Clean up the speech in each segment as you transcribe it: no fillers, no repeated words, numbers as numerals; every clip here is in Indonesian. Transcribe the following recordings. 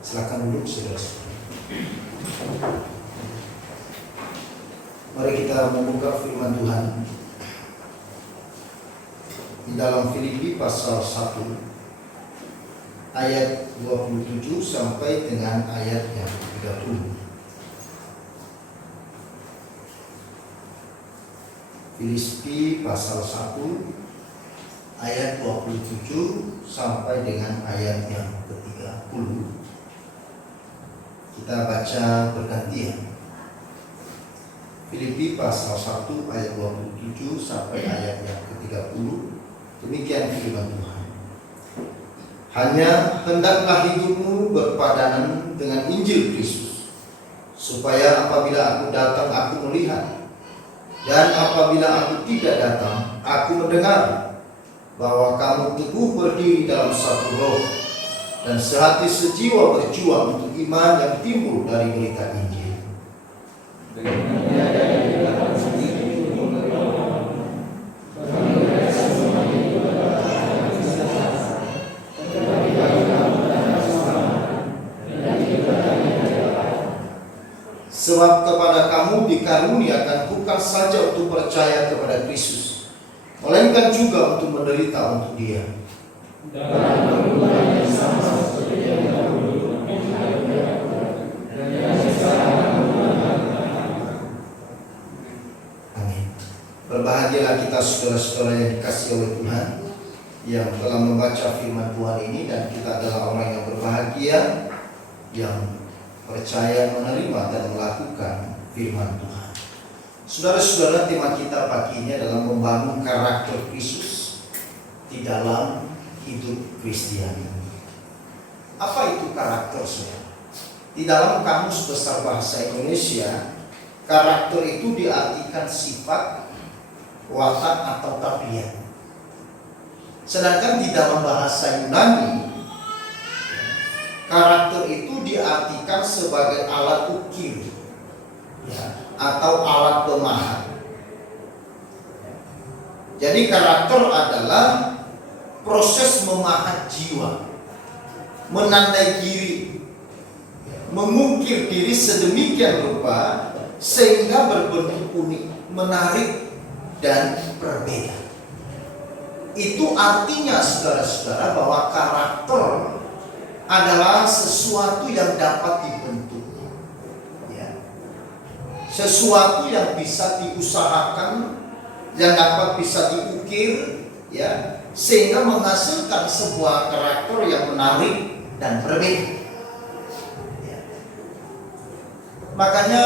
Silakan duduk, saudara. Mari kita membuka firman Tuhan di dalam Filipi pasal 1 ayat 27 sampai dengan ayat yang 30. Filipi pasal 1 ayat 27 sampai dengan ayat yang ke-30. Kita baca bergantian. Filipi pasal 1 ayat 27 sampai ayat yang ke-30. Demikian firman Tuhan. Hanya hendaklah hidupmu berpadanan dengan Injil Kristus, supaya apabila aku datang aku melihat, dan apabila aku tidak datang aku mendengar bahwa kamu teguh berdiri dalam satu roh, dan sehati sejiwa berjuang untuk iman yang timbul dari berita Injil. Sebab kepada kamu dikaruniakan bukan saja untuk percaya kepada Kristus, melainkan juga untuk menderita untuk Dia. Amin. Berbahagialah kita saudara-saudara yang dikasihi oleh Tuhan, yang telah membaca firman Tuhan ini, dan kita adalah orang yang berbahagia yang percaya, menerima dan melakukan firman Tuhan. Saudara-saudara, tema kita pagi ini adalah membangun karakter Kristus di dalam hidup Kristiani. Apa itu karakter, saudara? Di dalam Kamus Besar Bahasa Indonesia, karakter itu diartikan sifat, watak atau tabiat. Sedangkan di dalam bahasa Yunani, karakter itu diartikan sebagai alat ukir, atau alat pemahat. Jadi karakter adalah proses memahat jiwa, menandai diri, mengukir diri sedemikian rupa sehingga berbentuk unik, menarik, dan berbeda. Itu artinya saudara-saudara bahwa karakter adalah sesuatu yang dapat dibentuk, sesuatu yang bisa diusahakan, yang dapat bisa diukir, sehingga menghasilkan sebuah karakter yang menarik dan berbeda. Makanya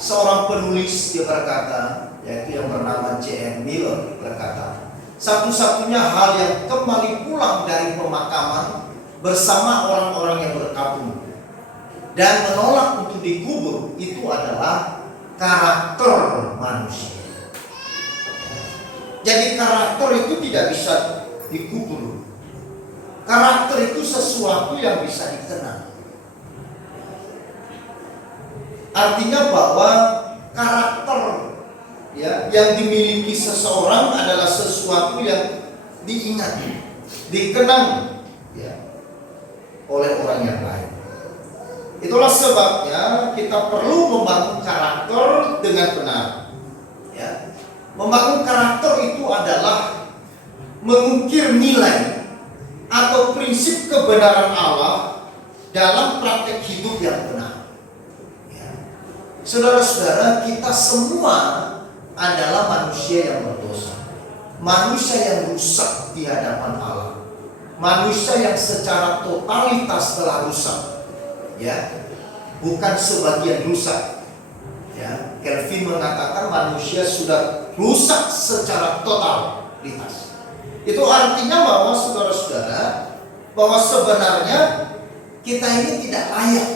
seorang penulis dia berkata, yaitu yang bernama J.M. Miller, berkata, satu-satunya hal yang kembali pulang dari pemakaman bersama orang-orang yang berkabung dan menolak untuk dikubur itu adalah karakter manusia. Jadi karakter itu tidak bisa dikubur. Karakter itu sesuatu yang bisa dikenal. Artinya bahwa karakter yang dimiliki seseorang adalah sesuatu yang diingat, dikenang oleh orang yang lain. Itulah sebabnya kita perlu membangun karakter dengan benar. Membangun karakter itu adalah mengukir nilai atau prinsip kebenaran Allah dalam praktek hidup yang benar. Saudara-saudara, kita semua adalah manusia yang berdosa, manusia yang rusak di hadapan Allah, manusia yang secara totalitas telah rusak, bukan sebagian rusak. Calvin mengatakan manusia sudah rusak secara totalitas. Itu artinya bahwa saudara-saudara, bahwa sebenarnya kita ini tidak layak.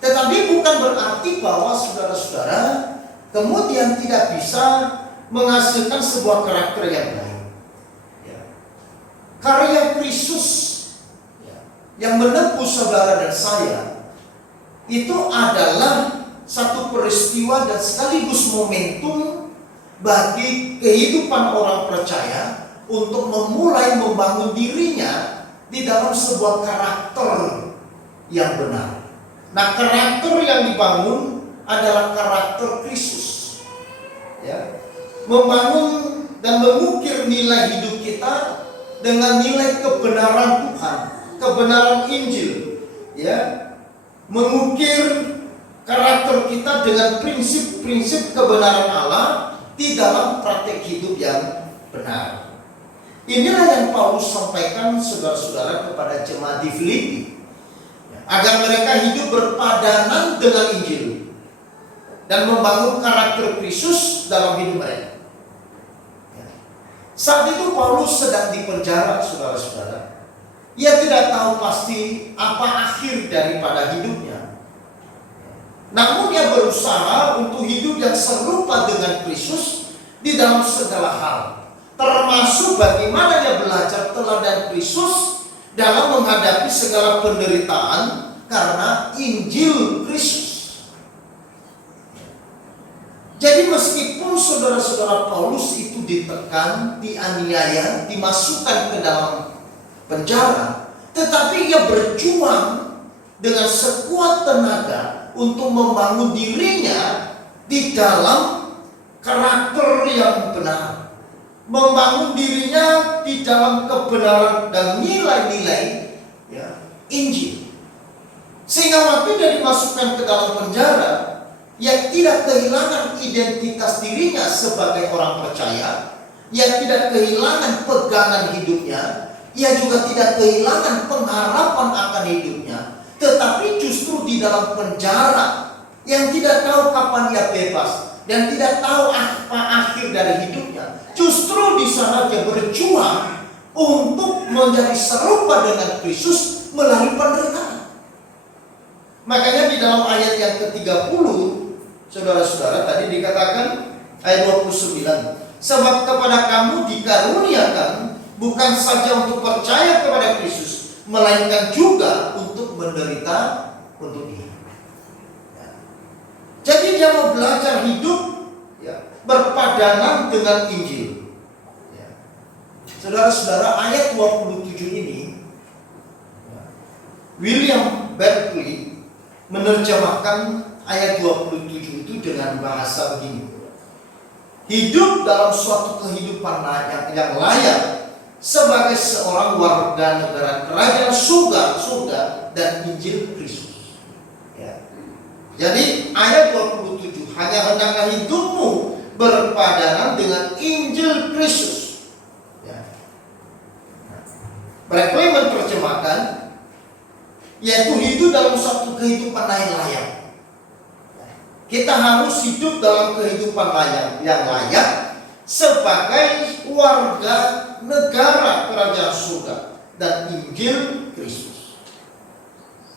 Tetapi bukan berarti bahwa saudara-saudara kemudian tidak bisa menghasilkan sebuah karakter yang baik. Karya Kristus yang menebus saudara dan saya itu adalah satu peristiwa dan sekaligus momentum bagi kehidupan orang percaya untuk memulai membangun dirinya di dalam sebuah karakter yang benar. Nah, karakter yang dibangun adalah karakter Kristus. Ya. Membangun dan mengukir nilai hidup kita dengan nilai kebenaran Tuhan, kebenaran Injil. Ya. Mengukir karakter kita dengan prinsip-prinsip kebenaran Allah di dalam praktek hidup yang benar. Inilah yang Paulus sampaikan saudara-saudara kepada jemaat di Filipi, agar mereka hidup berpadanan dengan Injil dan membangun karakter Kristus dalam hidup mereka. Saat itu Paulus sedang dipenjara, saudara-saudara. Ia tidak tahu pasti apa akhir daripada hidupnya. Namun ia berusaha untuk hidup yang serupa dengan Kristus di dalam segala hal, termasuk bagaimana ia belajar teladan Kristus dalam menghadapi segala penderitaan karena Injil Kristus. Jadi meskipun saudara-saudara Paulus itu ditekan, dianiaya, dimasukkan ke dalam penjara, tetapi ia berjuang dengan sekuat tenaga untuk membangun dirinya di dalam karakter yang benar, membangun dirinya di dalam kebenaran dan nilai-nilai Injil. Sehingga waktu dia dimasukkan ke dalam penjara, ia tidak kehilangan identitas dirinya sebagai orang percaya, ia tidak kehilangan pegangan hidupnya, ia juga tidak kehilangan pengharapan akan hidupnya. Tetapi justru di dalam penjara yang tidak tahu kapan ia bebas dan tidak tahu apa akhir dari hidupnya, justru di sana dia berjuang untuk menjadi serupa dengan Kristus melalui penderitaan. Makanya di dalam ayat yang ke-30, saudara-saudara, tadi dikatakan ayat 29, sebab kepada kamu dikaruniakan bukan saja untuk percaya kepada Kristus, melainkan juga untuk menderita untuk Dia. Jadi dia mau belajar hidup berpadanan dengan Injil. Saudara-saudara, ayat 27 ini William Berkeley menerjemahkan ayat 27 itu dengan bahasa begini: hidup dalam suatu kehidupan yang layak sebagai seorang warga negara kerajaan surga dan Injil Kristus. Jadi ayat 27, hanya hendaklah hidupmu berpadanan dengan Injil Kristus. Berkeley menerjemahkan yaitu hidup dalam suatu kehidupan yang layak. Kita harus hidup dalam kehidupan yang layak sebagai warga negara kerajaan surga dan Injil Kristus.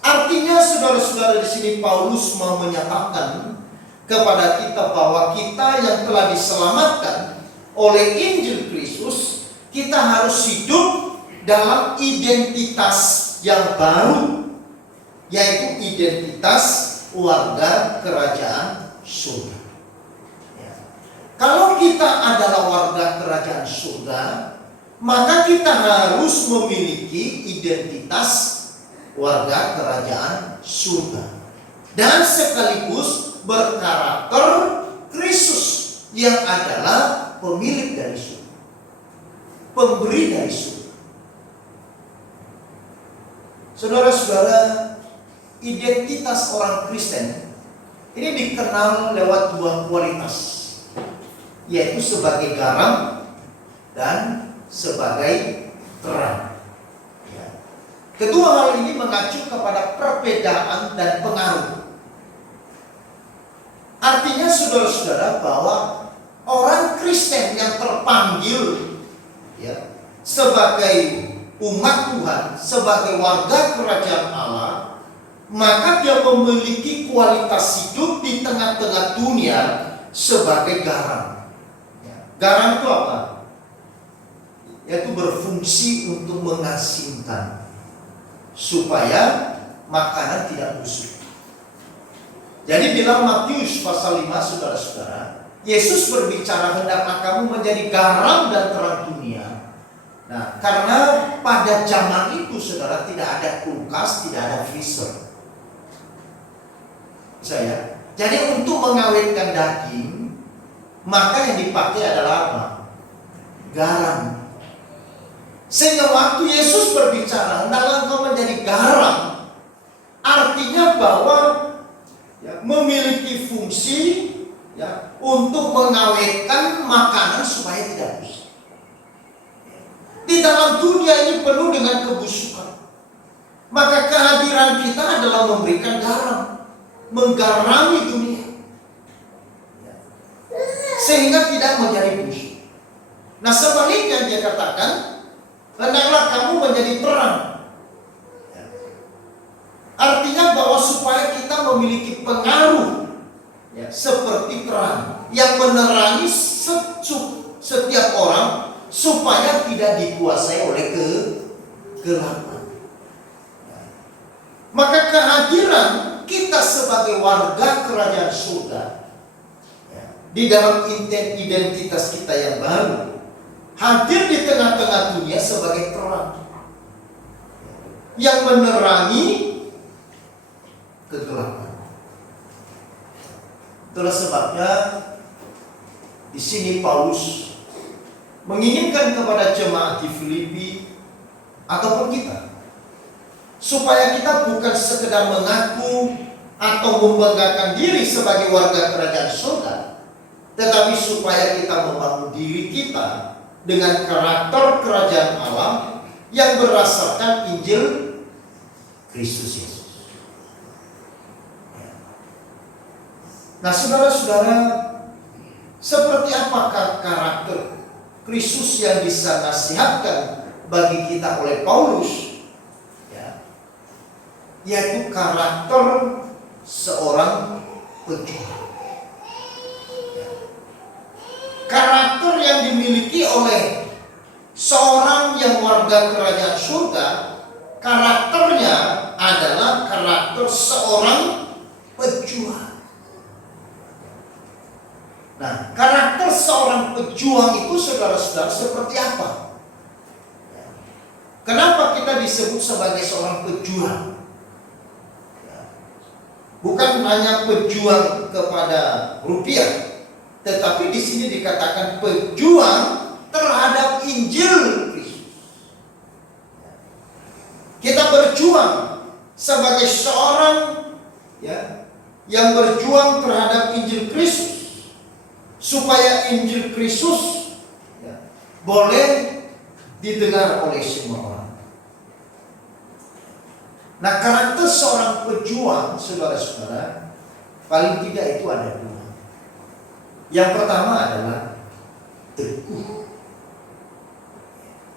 Artinya saudara-saudara, di sini Paulus mau menyatakan kepada kita bahwa kita yang telah diselamatkan oleh Injil Kristus, kita harus hidup dalam identitas yang baru, yaitu identitas warga kerajaan surga. Kalau kita adalah warga kerajaan surga, maka kita harus memiliki identitas warga kerajaan surga dan sekaligus berkarakter Kristus yang adalah pemilik dari surga, pemberi dari surga. Saudara-saudara, identitas orang Kristen ini dikenal lewat dua kualitas, yaitu sebagai garam dan sebagai terang. Kedua hal ini mengacu kepada perbedaan dan pengaruh. Artinya saudara-saudara, bahwa orang Kristen yang terpanggil sebagai umat Tuhan, sebagai warga kerajaan Allah, maka dia memiliki kualitas hidup di tengah-tengah dunia sebagai garam. Garam itu apa? Yaitu berfungsi untuk mengasinkan supaya makanan tidak busuk. Jadi dalam Matius pasal 5, saudara-saudara, Yesus berbicara, hendaklah kamu menjadi garam dan terang dunia. Nah, karena pada zaman itu saudara tidak ada kulkas, tidak ada freezer. Jadi untuk mengawetkan daging, maka yang dipakai adalah apa? Garam. Sehingga waktu Yesus berbicara, hendaklah engkau menjadi garam, artinya bahwa memiliki fungsi untuk mengawetkan makanan supaya tidak busuk. Di dalam dunia ini penuh dengan kebusukan, maka kehadiran kita adalah memberikan garam, menggarami dunia, sehingga tidak menjadi busuk. Nah, sebaliknya dia katakan, hendaklah kamu menjadi terang. Artinya bahwa supaya kita memiliki pengaruh seperti terang yang menerangi setiap orang, supaya tidak dikuasai oleh kegelapan. Maka kehadiran kita sebagai warga kerajaan surga di dalam identitas kita yang baru, hadir di tengah-tengah dunia sebagai terang yang menerangi kegelapan. Itulah sebabnya di sini Paulus menginginkan kepada jemaat di Filipi ataupun kita, supaya kita bukan sekedar mengaku atau membanggakan diri sebagai warga kerajaan surga, tetapi supaya kita membangun diri kita dengan karakter kerajaan Allah yang berdasarkan Injil Kristus Yesus. Nah, saudara-saudara, seperti apakah karakter Kristus yang dinasihatkan bagi kita oleh Paulus? Yaitu karakter seorang pejuang. Karakter yang dimiliki oleh seorang yang warga kerajaan surga, karakternya adalah karakter seorang pejuang. Nah, karakter seorang pejuang itu saudara-saudara seperti apa? Kenapa kita disebut sebagai seorang pejuang? Bukan hanya pejuang kepada rupiah, tetapi di sini dikatakan pejuang terhadap Injil Kristus. Kita berjuang sebagai seorang yang berjuang terhadap Injil Kristus, supaya Injil Kristus boleh didengar oleh semua orang. Nah, karakter seorang pejuang, saudara-saudara, paling tidak itu ada dua. Yang pertama adalah teguh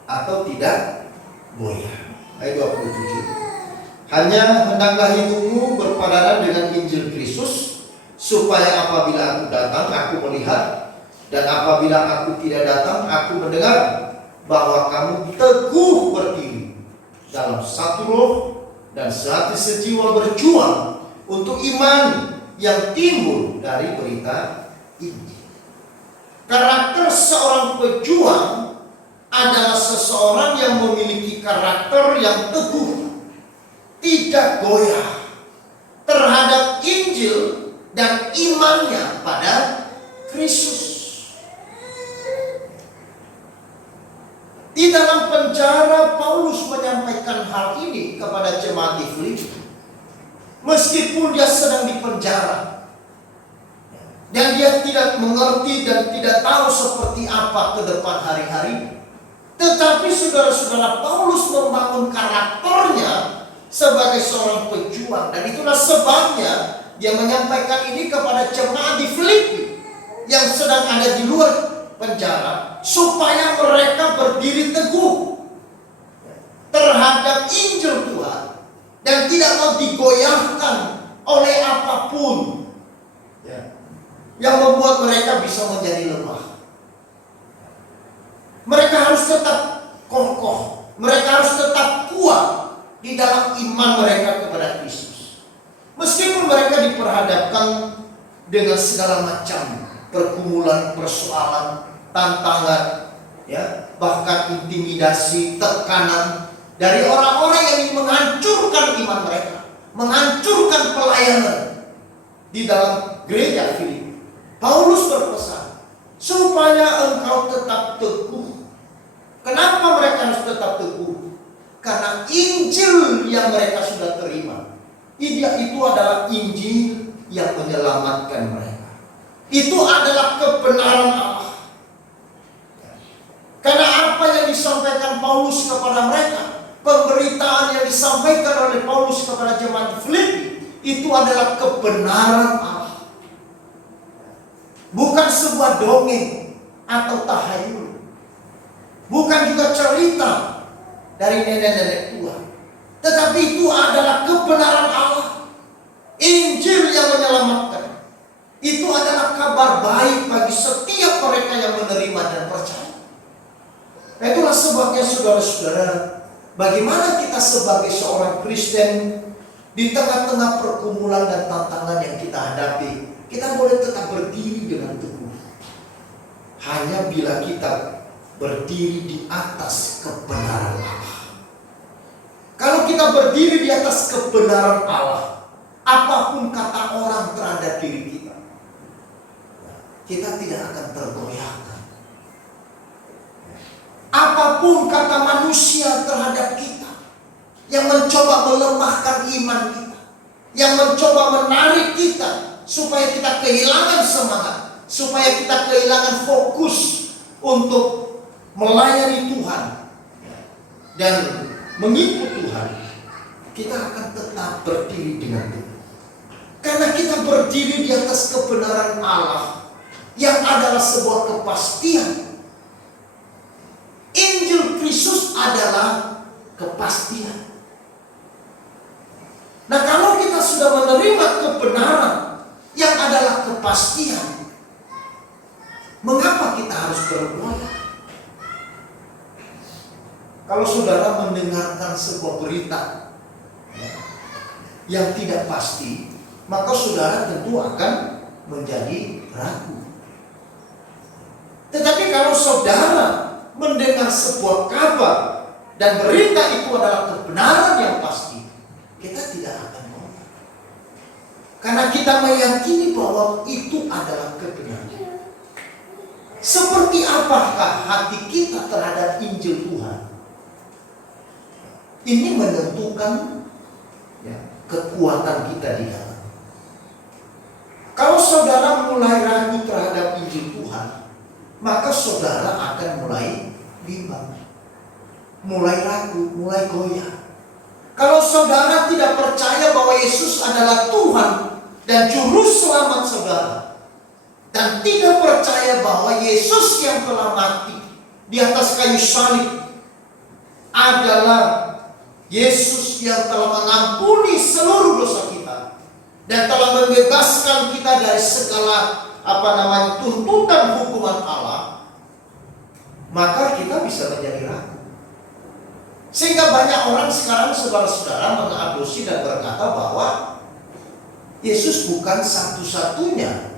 atau tidak goyah. Ayat 27. Hanya hendaklah hidupmu berpadanan dengan Injil Kristus, supaya apabila aku datang, aku melihat, dan apabila aku tidak datang, aku mendengar bahwa kamu teguh berdiri dalam satu roh dan sehati sejiwa berjuang untuk iman yang timbul dari berita Injil. Karakter seorang pejuang adalah seseorang yang memiliki karakter yang teguh, tidak goyah terhadap Injil dan imannya pada Kristus. Di dalam penjara Paulus menyampaikan hal ini kepada jemaat di Filipi. Meskipun dia sedang dipenjara dan dia tidak mengerti dan tidak tahu seperti apa ke depan hari-hari, tetapi saudara-saudara, Paulus membangun karakternya sebagai seorang pejuang. Dan itulah sebabnya dia menyampaikan ini kepada jemaat di Filipi yang sedang ada di luar penjara, supaya mereka berdiri teguh terhadap Injil Tuhan dan tidak mau digoyahkan oleh apapun yang membuat mereka bisa menjadi lemah. Mereka harus tetap kokoh, mereka harus tetap kuat di dalam iman mereka kepada Kristus, meskipun mereka diperhadapkan dengan segala macam pergumulan, persoalan, tantangan, ya, bahkan intimidasi, tekanan dari orang-orang yang ingin menghancurkan iman mereka, menghancurkan pelayanan di dalam gereja Filipi. Paulus berpesan supaya engkau tetap teguh. Kenapa mereka harus tetap teguh? Karena Injil yang mereka sudah terima, itu adalah Injil yang menyelamatkan mereka. Itu adalah kebenaran Allah. Karena apa yang disampaikan Paulus kepada mereka, pemberitaan yang disampaikan oleh Paulus kepada jemaat Filipi, itu adalah kebenaran Allah. Bukan sebuah dongeng atau tahayul. Bukan juga cerita dari nenek-nenek tua. Tetapi itu adalah kebenaran Allah. Injil yang menyelamatkan. Itu adalah kabar baik bagi setiap mereka yang menerima dan percaya. Itulah sebabnya saudara-saudara, bagaimana kita sebagai seorang Kristen di tengah-tengah pergumulan dan tantangan yang kita hadapi, kita boleh tetap berdiri dengan teguh. Hanya bila kita berdiri di atas kebenaran Allah. Kalau kita berdiri di atas kebenaran Allah, apapun kata orang terhadap diri kita, kita tidak akan tergoyahkan. Apapun kata manusia terhadap kita yang mencoba melemahkan iman kita, yang mencoba menarik kita supaya kita kehilangan semangat, supaya kita kehilangan fokus untuk melayani Tuhan dan mengikut Tuhan, kita akan tetap berdiri dengan teguh. Karena kita berdiri di atas kebenaran Allah yang adalah sebuah kepastian. Injil Kristus adalah kepastian. Nah, kalau kita sudah menerima kebenaran yang adalah kepastian, mengapa kita harus bergoyah? Kalau saudara mendengarkan sebuah berita yang tidak pasti, maka saudara tentu akan menjadi ragu. Tetapi kalau saudara mendengar sebuah kabar dan berita itu adalah kebenaran yang pasti, kita tidak akan goyah. Karena kita meyakini bahwa itu adalah kebenaran. Seperti apakah hati kita terhadap Injil Tuhan? Ini menentukan kekuatan kita di dalam. Kalau saudara mulai ragu terhadap Injil Tuhan, maka saudara akan mulai bimbang, mulai ragu, mulai goyah. Kalau saudara tidak percaya bahwa Yesus adalah Tuhan dan Juru Selamat saudara, dan tidak percaya bahwa Yesus yang telah mati di atas kayu salib adalah Yesus yang telah mengampuni seluruh dosa kita dan telah membebaskan kita dari segala tuntutan hukuman Allah, maka kita bisa menjadi ragu. Sehingga banyak orang sekarang saudara-saudara mengadopsi dan berkata bahwa Yesus bukan satu-satunya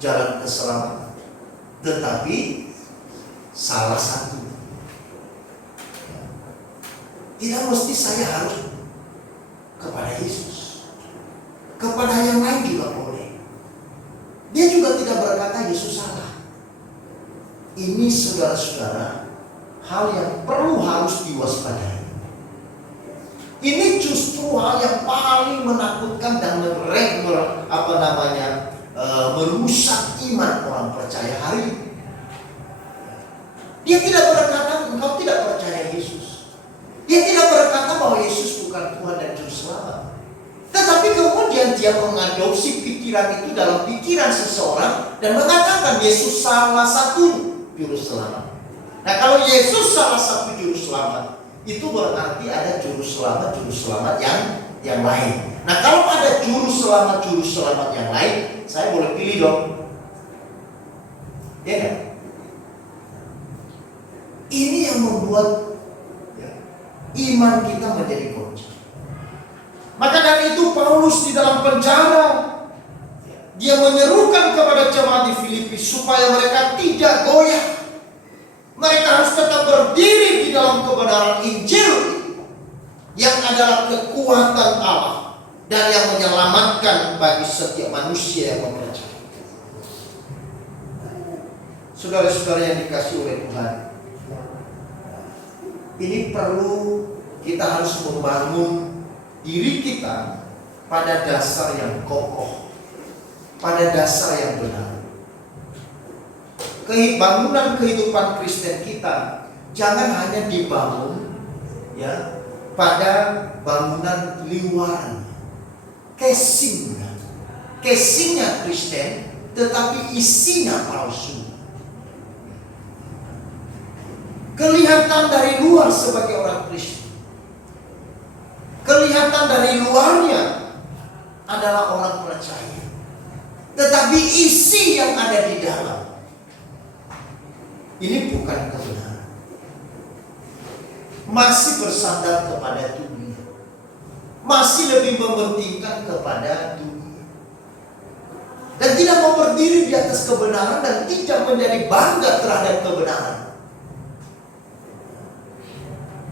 jalan keselamatan, tetapi salah satu. Tidak mesti saya harus kepada Yesus, kepada yang lain juga boleh. Dia juga tidak berkata Yesus salah. Ini saudara-saudara, hal yang perlu harus diwaspadai. Ini justru hal yang paling menakutkan dan merusak iman orang percaya hari ini. Dia tidak berkata engkau tidak percaya Yesus. Dia tidak berkata bahwa Yesus bukan Tuhan dan Juru Selamat. Tetapi kemudian dia mengadopsi pikiran itu dalam pikiran seseorang dan mengatakan Yesus salah satu Juru Selamat. Nah, kalau Yesus salah satu Juru Selamat, itu berarti ada Juru Selamat yang lain. Nah, kalau ada Juru Selamat yang lain, saya boleh pilih dong. Ya kan? Ini yang membuat iman kita menjadi goncang. Maka dari itu Paulus di dalam penjara, dia menyerukan kepada jemaat di Filipi supaya mereka tidak goyah. Mereka harus tetap berdiri di dalam kebenaran Injil yang adalah kekuatan Allah dan yang menyelamatkan bagi setiap manusia yang mempercayai. Saudara-saudara yang dikasihi oleh Tuhan, ini perlu kita harus membangun diri kita pada dasar yang kokoh, pada dasar yang benar. Bangunan kehidupan Kristen kita jangan hanya dibangun ya pada bangunan luaran, casingnya Kristen, tetapi isinya palsu. Kelihatan dari luar sebagai orang Kristen, kelihatan dari luarnya adalah orang percaya, tetapi isi yang ada di dalam ini bukan kebenaran. Masih bersandar kepada dunia, masih lebih mementingkan kepada dunia, dan tidak mau berdiri di atas kebenaran dan tidak menjadi bangga terhadap kebenaran.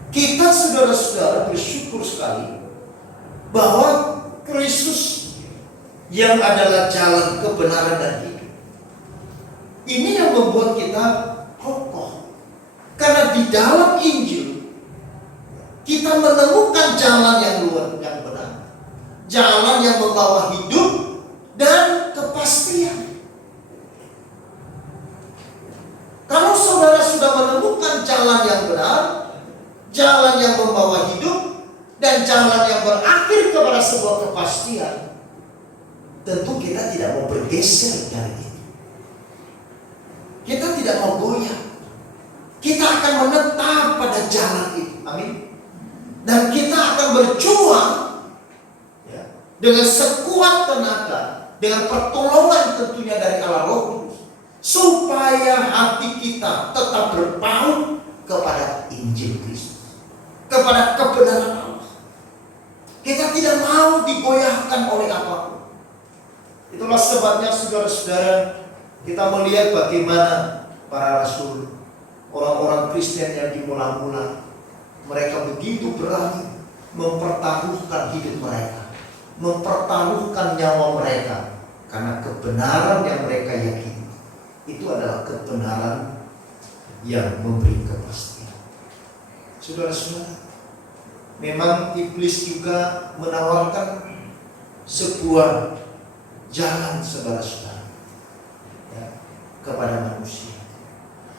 Kita saudara-saudara bersyukur sekali bahwa Kristus yang adalah jalan kebenaran dan hidup, ini yang membuat kita kokoh. Karena di dalam Injil kita menemukan jalan yang benar, jalan yang membawa hidup dan kepastian. Kalau saudara sudah menemukan jalan yang benar, jalan yang membawa hidup, dan jalan yang berakhir kepada sebuah kepastian, tentu kita tidak mau bergeser dari itu. Kita tidak mau goyah. Kita akan menetap pada jalan itu. Amin. Dan kita akan berjuang ya, dengan sekuat tenaga, dengan pertolongan tentunya dari Allah Roh Kudus, supaya hati kita tetap berpaut kepada Injil Kristus, kepada kebenaran Allah. Kita tidak mau digoyahkan oleh apapun. Itulah sebabnya saudara-saudara, kita melihat bagaimana para rasul, orang-orang Kristen yang dimula-mula, mereka begitu berani mempertaruhkan hidup mereka, mempertaruhkan nyawa mereka, karena kebenaran yang mereka yakini itu adalah kebenaran yang memberi kepastian. Saudara-saudara, memang iblis juga menawarkan sebuah jalan, saudara-saudara, kepada manusia.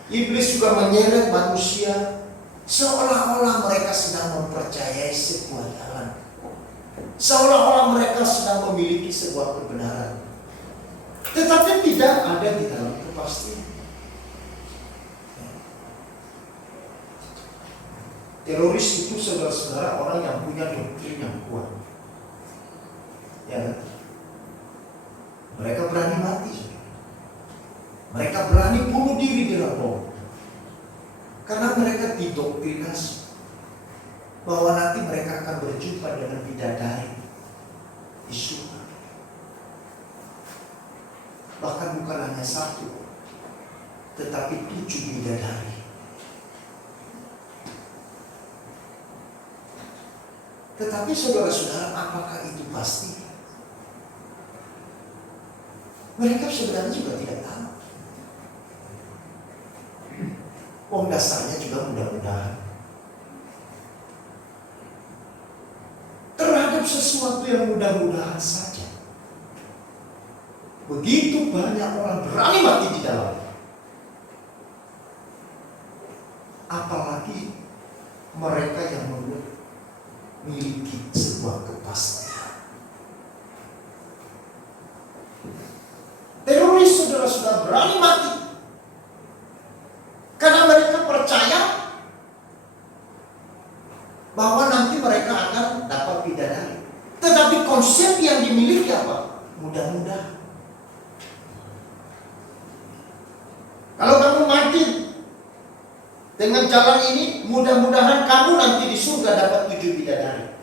Iblis juga menyeret manusia seolah-olah mereka sedang mempercayai sebuah jalan, seolah-olah mereka sedang memiliki sebuah kebenaran, tetapi tidak ada di dalam kepastian. Teroris itu saudara-saudara orang yang punya doktrin yang kuat, ya. Mereka berani mati. Mereka berani bunuh diri dengan bom, karena mereka didoktrinasi bahwa nanti mereka akan berjumpa dengan bidadari di surga. Bahkan bukan hanya satu, tetapi 7 bidadari. Tetapi saudara-saudara, apakah itu pasti? Mereka sebenarnya juga tidak tahu. Dasarnya juga mudah-mudahan terhadap sesuatu yang mudah-mudahan saja, begitu banyak orang berani mati di dalamnya. Apalagi mereka yang memiliki sebuah kepastian. Teroris saudara-saudara berani mati karena mereka percaya bahwa nanti mereka akan dapat bidadari. Tetapi konsep yang dimiliki apa? Mudah-mudahan. Kalau kamu mati dengan jalan ini, mudah-mudahan kamu nanti di surga dapat 7 bidadari.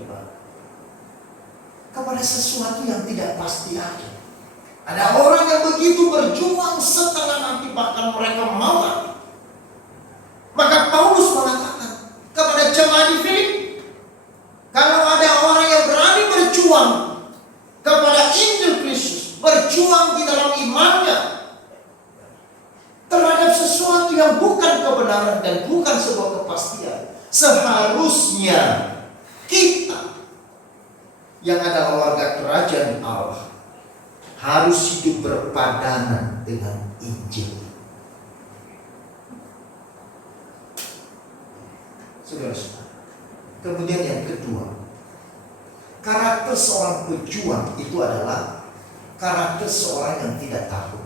Coba. Kepada sesuatu yang tidak pasti ada, Ada orang yang begitu berjuang setengah mati, bahkan mereka mau mati. Maka Paulus mengatakan kepada jemaat di Filipi, kalau ada orang yang berani berjuang kepada Injil Kristus, berjuang di dalam imannya terhadap sesuatu yang bukan kebenaran dan bukan sebuah kepastian, seharusnya kita yang adalah warga kerajaan Allah harus hidup berpadanan dengan Injil. Saudara-saudara, kemudian yang kedua, karakter seorang pejuang itu adalah karakter seorang yang tidak takut.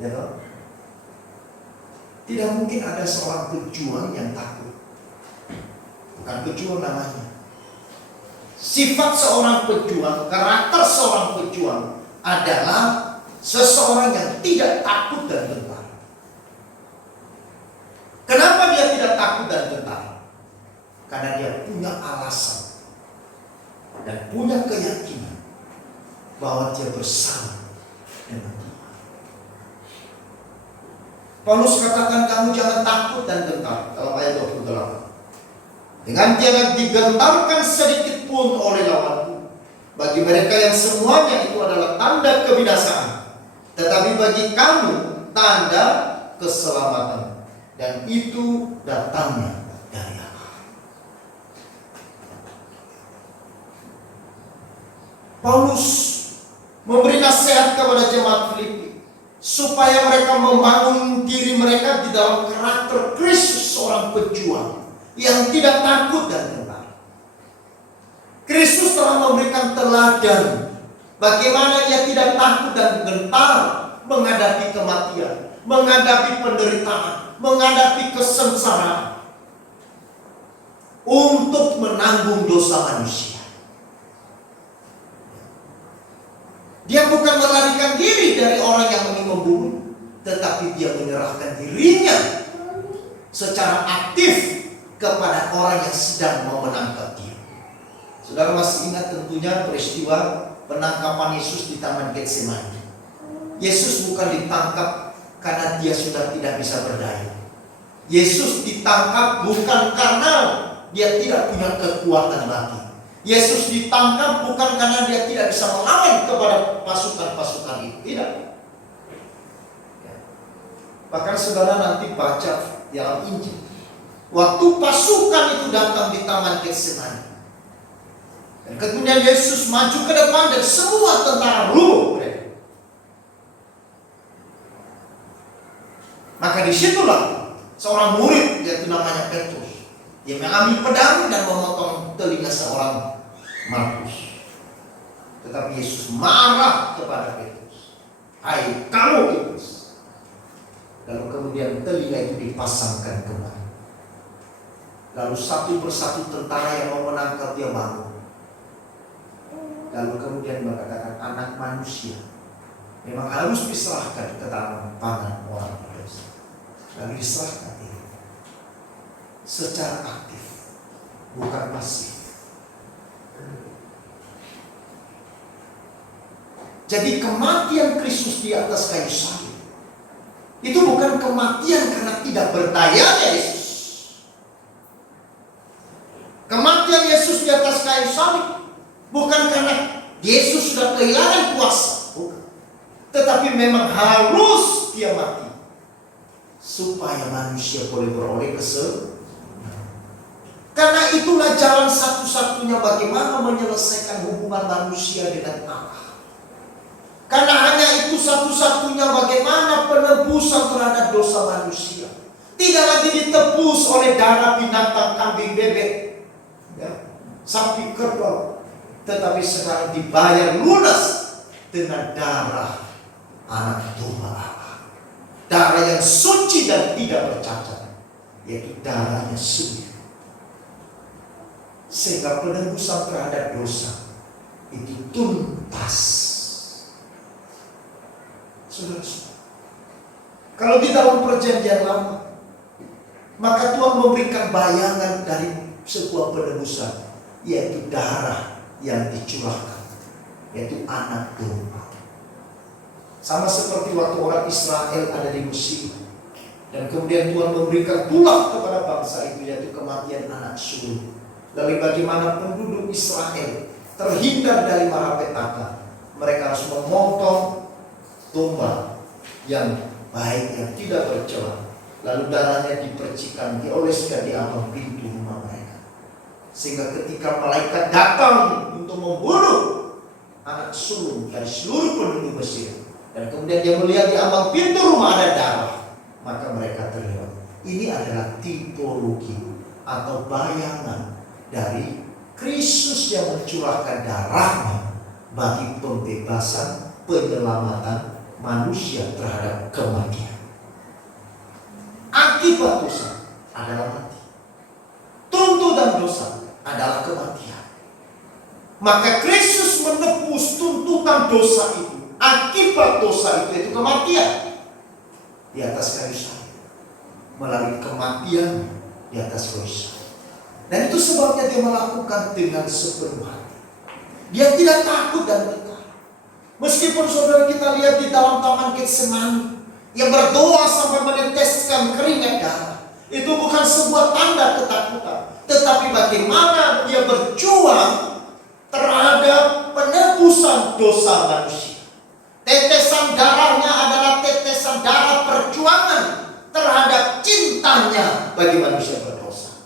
Ya toh? Tidak mungkin ada seorang pejuang yang takut. Bukan pejuang namanya. Sifat seorang pejuang, karakter seorang pejuang adalah seseorang yang tidak takut dan gentar. Kenapa dia tidak takut dan gentar? Karena dia punya alasan dan punya keyakinan bahwa dia bersama dengan Tuhan. Paulus katakan, kamu jangan takut dan gentar dalam ayat 28. Dengan jangan digentarkan sedikit pun oleh lawanmu. Bagi mereka yang semuanya itu adalah tanda kebinasaan, tetapi bagi kamu tanda keselamatan. Dan itu datangnya dari Allah. Paulus memberi nasihat kepada jemaat Filipi supaya mereka membangun diri mereka di dalam karakter Kristus, seorang pejuang yang tidak takut dan gentar. Kristus telah memberikan teladan bagaimana ia tidak takut dan gentar menghadapi kematian, menghadapi penderitaan, menghadapi kesengsaraan untuk menanggung dosa manusia. Dia bukan melarikan diri dari orang yang ingin membunuh, tetapi dia menyerahkan dirinya secara aktif kepada orang yang sedang mau menangkap dia. Saudara masih ingat tentunya peristiwa penangkapan Yesus di Taman Getsemani. Yesus bukan ditangkap karena dia sudah tidak bisa berdaya. Yesus ditangkap bukan karena dia tidak punya kekuatan lagi. Yesus ditangkap bukan karena dia tidak bisa melawan kepada pasukan-pasukan itu. Tidak. Bahkan saudara nanti baca dalam Injil, waktu pasukan itu datang di Taman Getsemani, dan kemudian Yesus maju ke depan dan semua tentara lumpuh. Maka disitulah seorang murid, yaitu namanya Petrus, dia mengambil pedang dan memotong telinga seorang Markus. Tetapi Yesus marah kepada Petrus, hai kamu Petrus. Lalu kemudian telinga itu dipasangkan kembali. Lalu satu persatu tentara yang mau menangkap dia bangun. Lalu kemudian berkata, anak manusia memang harus diserahkan ke tangan orang berdosa. Lalu diserahkan ini secara aktif, bukan pasif. Jadi kematian Kristus di atas kayu salib itu bukan kematian karena tidak berdayanya Yesus. Kematian Yesus di atas kayu salib bukan karena Yesus sudah kehilangan kuasa, bukan. Tetapi memang harus dia mati supaya manusia boleh beroleh keselamatan. Karena itulah jalan satu-satunya bagaimana menyelesaikan hubungan manusia dengan Allah. Karena hanya itu satu-satunya bagaimana penebusan terhadap dosa manusia. Tidak lagi ditebus oleh darah binatang, kambing, bebek, ya, sapi, kerbau, tetapi sekarang dibayar lunas dengan darah anak domba Allah. Darah yang suci dan tidak bercacat, yaitu darahnya sendiri. Sehingga penebusan terhadap dosa itu tuntas. Saudara-saudara, kalau di dalam perjanjian lama, maka Tuhan memberikan bayangan dari sebuah penebusan, yaitu darah yang dicurahkan yaitu anak domba. Sama seperti waktu orang Israel ada di Mesir, dan kemudian Tuhan memberikan tulah kepada bangsa itu, yaitu kematian anak sulung. Lalu bagaimana penduduk Israel terhindar dari malapetaka? Mereka harus memotong domba yang baik, yang tidak bercela, lalu darahnya dipercikan, dioleskan di ambang pintu rumah mereka, sehingga ketika malaikat datang untuk membunuh anak sulung dari seluruh penduduk Mesir, dan kemudian dia melihat di ambang pintu rumah ada darah, maka mereka terlewat. Ini adalah tipologi atau bayangan dari Kristus yang mencurahkan darahnya bagi pembebasan, penyelamatan manusia terhadap kematian. Akibat dosa adalah mati. Tuntutan dosa adalah kematian. Maka Kristus menebus tuntutan dosa itu. Akibat dosa itu kematian di atas kayu salib, melalui kematian di atas kayu salib. Dan itu sebabnya dia melakukan dengan sepenuh hati. Dia tidak takut dan berkata, meskipun saudara kita lihat di dalam taman Getsemani, yang berdoa sampai meneteskan keringat darah, itu bukan sebuah tanda ketakutan, tetapi bagaimana dia berjuang terhadap penebusan dosa manusia. Tetesan darahnya adalah tetesan darah perjuangan terhadap cintanya bagi manusia berdosa.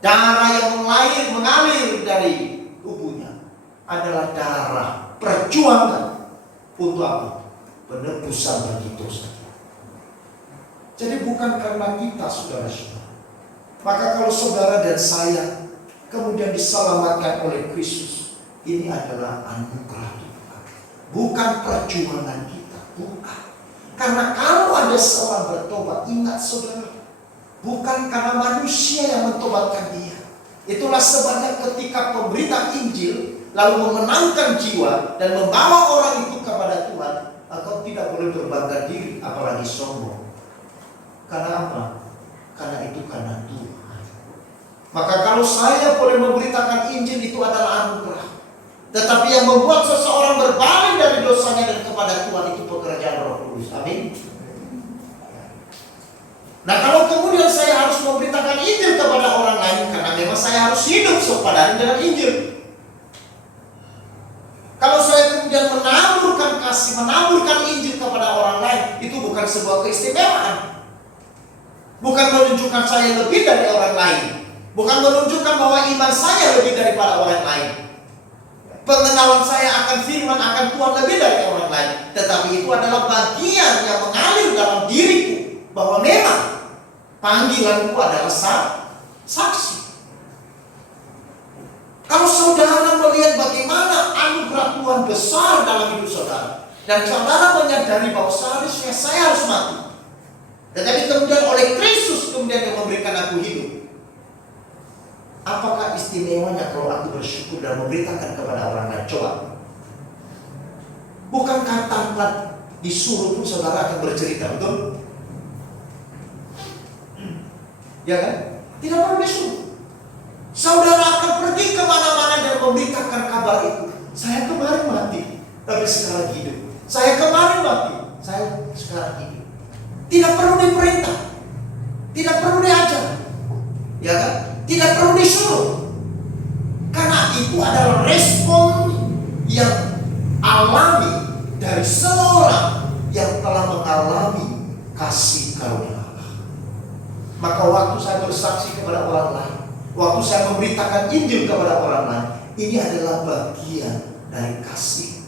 Darah yang mengalir dari tubuhnya adalah darah perjuangan untuk apa? Penebusan bagi dosa. Jadi bukan karena kita, saudara-saudara. Maka kalau saudara dan saya kemudian diselamatkan oleh Kristus, ini adalah anugerah Tuhan, bukan perjuangan kita, bukan. Karena kalau ada seorang bertobat, ingat saudara, bukan karena manusia yang mentobatkan dia. Itulah sebabnya ketika pemberita Injil lalu memenangkan jiwa dan membawa orang itu kepada Tuhan, engkau tidak boleh berbangga diri, apalagi sombong. Karena apa? Karena itu karena Tuhan. Maka kalau saya boleh memberitakan Injil, itu adalah anugerah. Tetapi yang membuat seseorang berbalik dari dosanya dan kepada Tuhan, itu pekerjaan Roh Kudus. Amin. Nah, kalau kemudian saya harus memberitakan Injil kepada orang lain, karena memang saya harus hidup sepadan dengan Injil. Kalau saya kemudian menaburkan kasih, menaburkan Injil kepada orang lain, itu bukan sebuah keistimewaan. Bukan menunjukkan saya lebih dari orang lain. Bukan menunjukkan bahwa iman saya lebih daripada orang lain. Pengenalan saya akan firman, akan Tuhan lebih dari orang lain. Tetapi itu adalah bagian yang mengalir dalam diriku, bahwa memang panggilanku adalah saksi. Kalau saudara melihat bagaimana anugerah Tuhan besar dalam hidup saudara, dan saudara menyadari bahwa seharusnya saya harus mati, tetapi kemudian oleh Kristus kemudian yang memberikan aku hidup, apakah istimewanya kalau aku bersyukur dan memberitakan kepada orang lain? Coba. Bukankah tanpa disuruh pun saudara akan bercerita, betul? Ya kan? Tidak perlu disuruh. Saudara akan pergi kemana-mana dan memberitakan kabar itu. Saya kemarin mati, tapi sekarang hidup. Saya kemarin mati, saya sekarang hidup. Tidak perlu diperintah, tidak perlu diajar, ya kan? Tidak perlu disuruh. Karena itu adalah respon yang alami dari seorang yang telah mengalami kasih karunia Allah. Maka waktu saya bersaksi kepada orang lain, waktu saya memberitakan Injil kepada orang lain, ini adalah bagian dari kasih.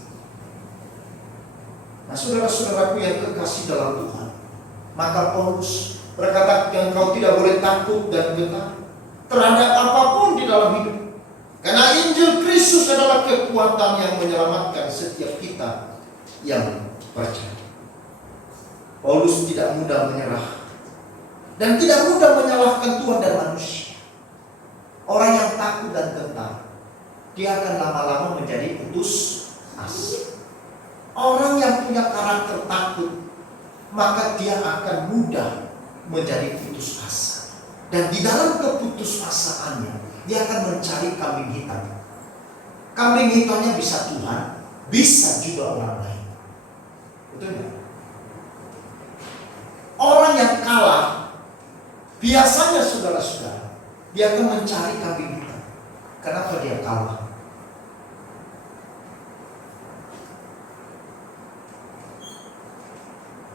Nah, saudara-saudaraku yang kekasih dalam Tuhan, maka Paulus berkata yang kau tidak boleh takut dan gentar terhadap apapun di dalam hidup. Karena Injil Kristus adalah kekuatan yang menyelamatkan setiap kita yang percaya. Paulus tidak mudah menyerah dan tidak mudah menyalahkan Tuhan dan manusia. Orang yang takut dan gentar, dia akan lama-lama menjadi putus asa. Orang yang punya karakter takut, maka dia akan mudah menjadi putus asa. Dan di dalam keputusasaannya, dia akan mencari kambing hitam. Kambing hitamnya bisa Tuhan, bisa juga orang lain. Betul nggak? Orang yang kalah biasanya saudara-saudara, dia akan mencari kambing hitam. Kenapa dia kalah?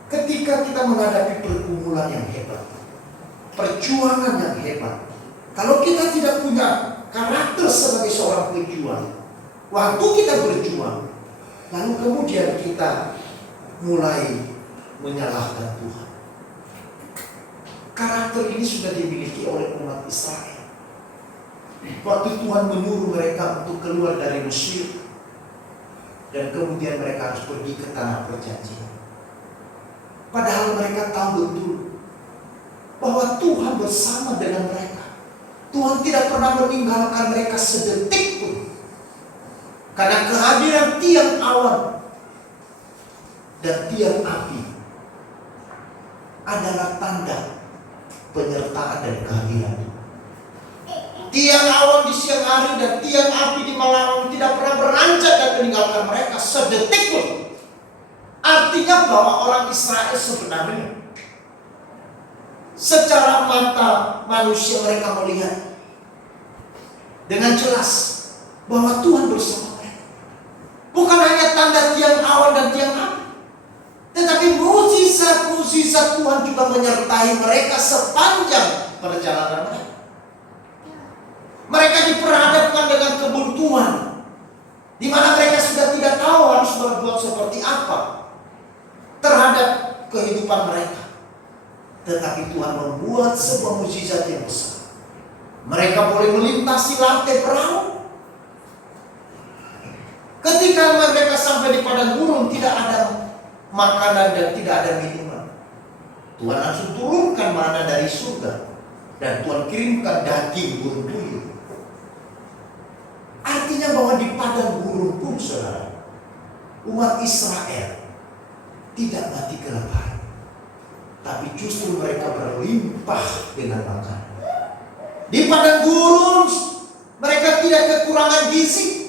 Ketika kita menghadapi pergumulan yang hebat, perjuangan yang hebat, kalau kita tidak punya karakter sebagai seorang pejuang, waktu kita berjuang, lalu kemudian kita mulai menyalahkan Tuhan. Karakter ini sudah dimiliki oleh umat Israel. Waktu Tuhan menyuruh mereka untuk keluar dari Mesir, dan kemudian mereka harus pergi ke tanah perjanjian. Padahal mereka tahu betul bahwa Tuhan bersama dengan mereka. Tuhan tidak pernah meninggalkan mereka sedetik pun. Karena kehadiran tiang awan dan tiang api adalah tanda penyertaan dan kehadiran. Tiang awan di siang hari dan tiang api di malam tidak pernah beranjak dan meninggalkan mereka sedetik pun. Artinya bahwa orang Israel sebenarnya secara mata manusia mereka melihat dengan jelas bahwa Tuhan bersama mereka. Bukan hanya tanda tiang awan dan tiang api, tetapi mukjizat-mukjizat Tuhan juga menyertai mereka sepanjang perjalanan mereka. Mereka diperhadapkan dengan kebuntuan, di mana mereka sudah tidak tahu harus berbuat seperti apa terhadap kehidupan mereka. Tetapi Tuhan membuat sebuah mukjizat yang besar. Mereka boleh melintasi lantai perahu. Ketika mereka sampai di padang gurun, tidak ada makanan dan tidak ada minuman. Tuhan langsung turunkan mana dari surga, dan Tuhan kirimkan daging burung puyuh. Artinya bahwa di padang gurun pun, saudara, umat Israel tidak mati kelaparan, tapi justru mereka berlimpah dengan makanan. Di padang gurun mereka tidak kekurangan gizi,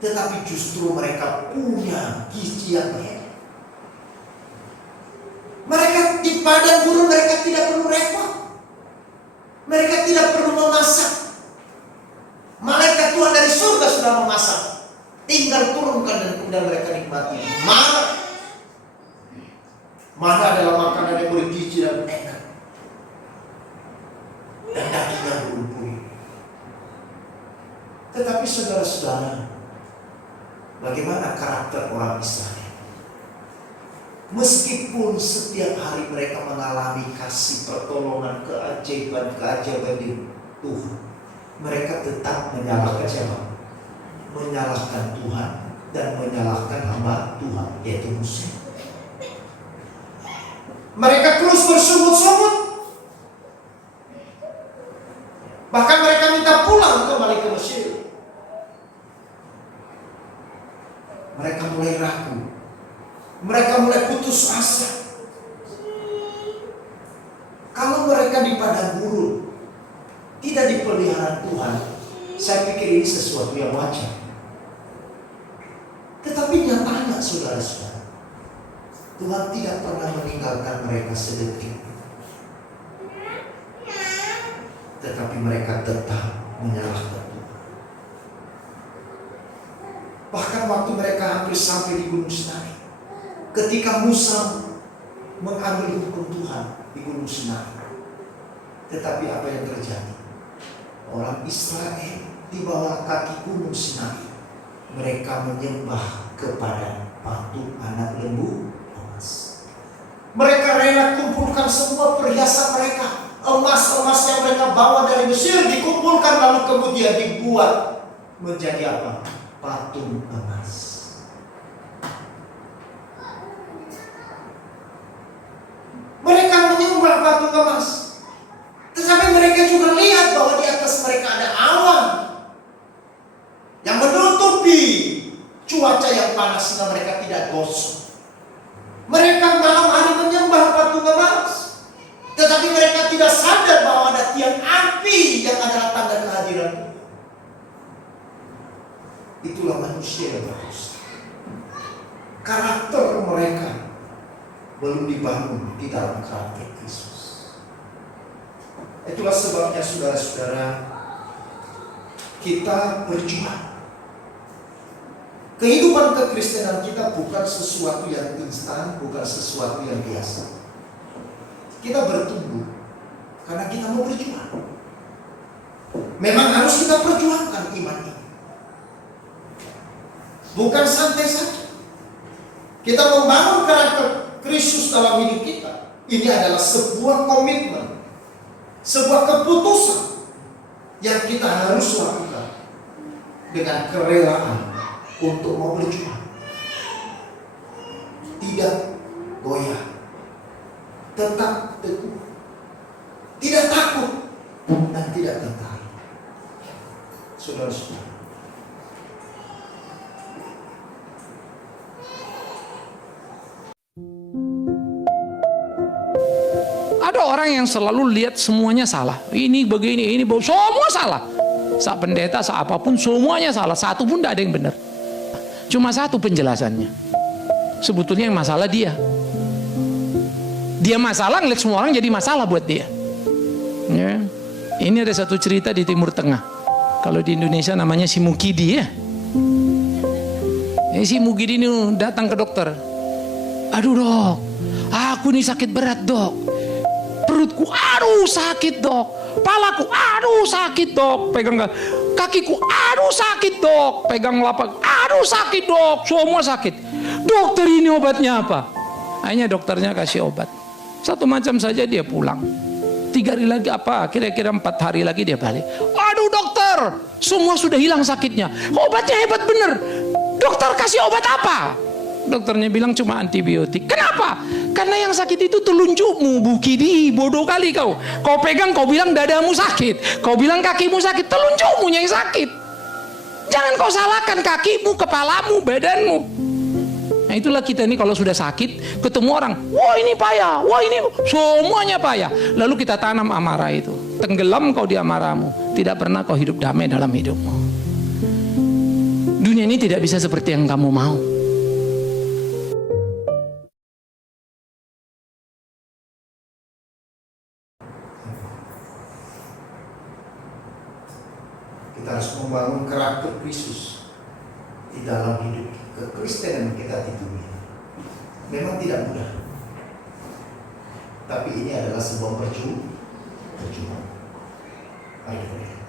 tetapi justru mereka punya gizi yang hebat. Mereka di padang gurun mereka tidak perlu repot, mereka tidak perlu memasak. Malaikat Tuhan dari surga sudah memasak, tinggal turunkan dan kemudian mereka nikmati. Mana adalah makanan yang bergizi dan enak, dan dagingnya berumpul. Tetapi saudara-saudara, bagaimana karakter orang Israel? Meskipun setiap hari mereka mengalami kasih pertolongan, keajaiban di Tuhan, mereka tetap menyalahkan siapa? Menyalahkan Tuhan dan menyalahkan hamba Tuhan, yaitu Musa. Mereka terus bersungut-sungut. Bahkan mereka minta pulang kembali ke Mesir. Mereka mulai ragu. Mereka mulai putus asa. Kalau mereka di padang gurun tidak dipelihara Tuhan, saya pikir ini sesuatu yang wajar. Tetapi nyatanya saudara-saudara, Tuhan tidak pernah meninggalkan mereka sedetik, tetapi mereka tetap menyalahkan Tuhan. Bahkan waktu mereka hampir sampai di Gunung Sinai, ketika Musa mengambil hukum Tuhan di Gunung Sinai, tetapi apa yang terjadi? Orang Israel di bawah kaki Gunung Sinai, mereka menyembah kepada patung anak lembu emas. Mereka rela kumpulkan semua perhiasan mereka, emas-emas yang mereka bawa dari Mesir dikumpulkan, lalu kemudian dibuat menjadi apa? Patung emas. Mereka menyembah patung emas, tetapi mereka juga lihat bahwa di atas mereka ada awan yang menutupi cuaca yang panas sehingga mereka tidak gosong. Mereka malam hari menyembah patung emas, tetapi mereka tidak sadar bahwa ada tiang api yang adalah tanda kehadiran Tuhan. Itu itulah manusia yang berdosa. Karakter mereka belum dibangun di dalam karakter Kristus. Itulah sebabnya saudara-saudara, kita berjuang. Kehidupan kekristenan kita bukan sesuatu yang instan, bukan sesuatu yang biasa. Kita bertumbuh karena kita mau berjuang. Memang harus kita perjuangkan iman ini. Bukan santai saja. Kita membangun karakter Kristus dalam hidup kita. Ini adalah sebuah komitmen, sebuah keputusan yang kita harus lakukan dengan kerelaan untuk mau berjuang. Tidak goyah, tetap teguh, tidak takut dan tidak gentar. Saudara-saudara, ada orang yang selalu lihat semuanya salah. Ini begini, ini semua salah. Sak pendeta, sak apapun, semuanya salah. Satu pun tidak ada yang benar. Cuma satu penjelasannya. Sebetulnya yang masalah dia. Dia masalah, ngeliat semua orang jadi masalah buat dia. Ya. Ini ada satu cerita di Timur Tengah. Kalau di Indonesia namanya si Mukidi ya. Si Mukidi ini datang ke dokter. Aduh dok, aku nih sakit berat dok. Perutku, aduh sakit dok. Palaku, aduh sakit dok. Pegang kakiku, aduh sakit dok. Pegang lapak, aduh sakit dok. Semua sakit. Dokter, ini obatnya apa? Akhirnya dokternya kasih obat. Satu macam saja, dia pulang. 3 hari lagi apa? Kira-kira 4 hari lagi dia balik. Aduh dokter, semua sudah hilang sakitnya. Obatnya hebat bener. Dokter kasih obat apa? Dokternya bilang cuma antibiotik. Kenapa? Karena yang sakit itu telunjukmu, Bukidi. Bodoh kali kau. Kau pegang, kau bilang dadamu sakit. Kau bilang kakimu sakit. Telunjukmu yang sakit. Jangan kau salahkan kakimu, kepalamu, badanmu. Nah itulah kita ini kalau sudah sakit, ketemu orang, wah ini payah, wah ini semuanya payah. Lalu kita tanam amarah itu. Tenggelam kau di amarahmu. Tidak pernah kau hidup damai dalam hidupmu. Dunia ini tidak bisa seperti yang kamu mau. kita harus membangun karakter Kristus di dalam hidup kekristenan kita di dunia. Memang tidak mudah, tapi ini adalah sebuah perjuangan. Mari kita lihat.